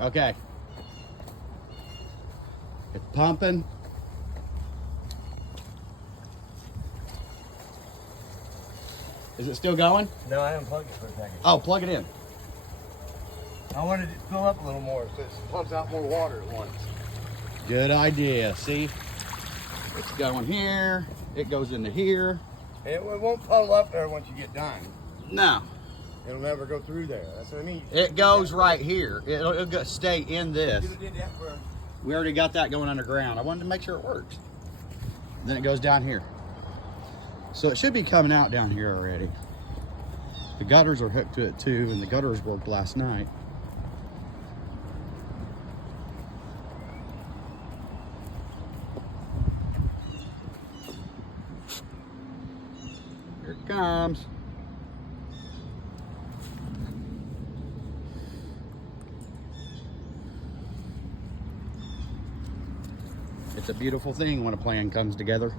Okay. It's pumping. Is it still going? No, I haven't plugged it for a second. Oh, plug it in. I wanted it to fill up a little more so it plugs out more water at once. Good idea. See? It's going here. It goes into here. It won't puddle up there once you get done. No. It'll never go through there. That's what I mean. It goes right here. It'll stay in this. You did that for We already got that going underground. I wanted to make sure it works. Then it goes down here. So it should be coming out down here already. The gutters are hooked to it too, and the gutters worked last night. Here it comes. It's a beautiful thing when a plan comes together.